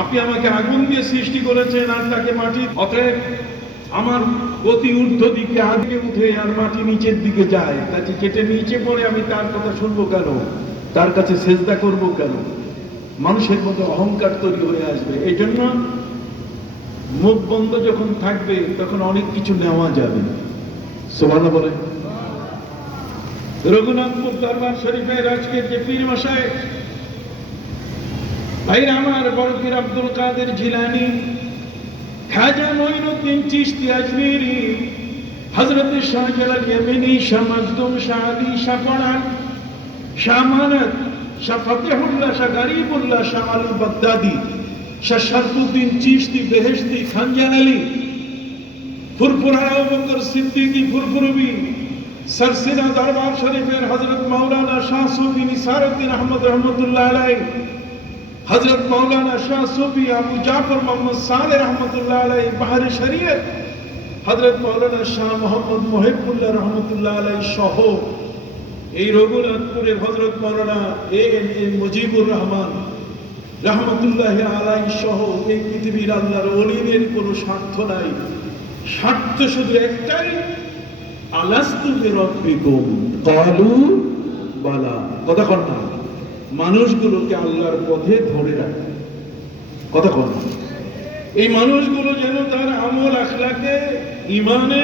আপনি আমাকে আগুন দিয়ে সৃষ্টি করেছেন আর তাকে মাটি, অতএব আমার গতি ঊর্ধ্ব দিকে আগে উঠে আর মাটি নিচের দিকে যায়, তাকে কেটে নিচে পড়ে আমি তার কথা শুনবো কেন, তার কাছে সেজদা করবো কেন? মানুষের মধ্যে অহংকার তৈরি হয়ে আসবে। এই জন্য মুখ বন্ধ যখন থাকবে তখন অনেক কিছু নেওয়া যাবে। সুবহানাল্লাহ বলে। রঘুনাথপুর দরবার শরীফের আজকের যে পীর মশাই ভাইরা আমার, বড় পীর আব্দুল কাদের জিলানী, খাজা মঈনুদ্দিন চিশতি আজমিরি, হযরত শাহজালাল ইয়ামানি, শাহ মাজদুম, শাহ আলী, শাহ পরাণ, শাহ মানত, শাহ ফতেহুল্লাহ, শাহ গরিবুল্লাহ, শাহ আল বাগদাদি, শাহ শরফুদ্দিন চিশতি বেহেশতি, খানজান আলী, ফুরফুরা আবু বকর সিদ্দিকী ফুরফুরবি, সরসিনা দরবার শরীফের হযরত মাওলানা শাহ সুফি নিসারউদ্দিন আহমদ রহমতুল্লাহ আলাইহি, হযরত মাওলানা শাহ সুফি আবু জাফর মোহাম্মদ সালেহ রহমতুল্লাহ আলাইহি বাহরে শরীয়ত, হযরত মাওলানা শাহ মোহাম্মদ মুহিবুল্লাহ রহমতুল্লাহ আলাইহি সহ এই রঘুনাথপুরের হযরত মাওলানা এ মুজিবুর রহমান রহমতুল্লাহ আলাইহি সহ এই পৃথিবীর আল্লাহর ওলিদের কোনো স্বার্থ নাই, স্বার্থ শুধু একটাই, আলাস্তু বিরাব্বিকুম ক্বালু বালা। কথা কন না, মানুষগুলোকে আল্লাহর পথে ধরে রাখে। কথা কন, এই মানুষগুলো যেন তার আমল আখলাকে ঈমানে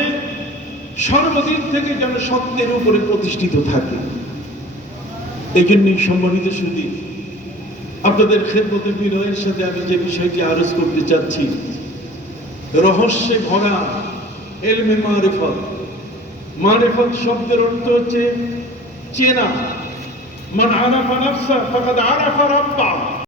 সর্বদিক থেকে যেন সত্যের উপরে প্রতিষ্ঠিত থাকে। এই জন্যই সম্মানিত সুধী, আপনাদের খেদমতে বিনয়ের সাথে আমি যে বিষয়টি আরজ করতে চাচ্ছি, রহস্যে ভরা ইলমে মারিফত। মারিফত শব্দের অর্থ হচ্ছে চেনা। মান আরাফা নাফসা ফাকাদ আরাফা রাব্বা।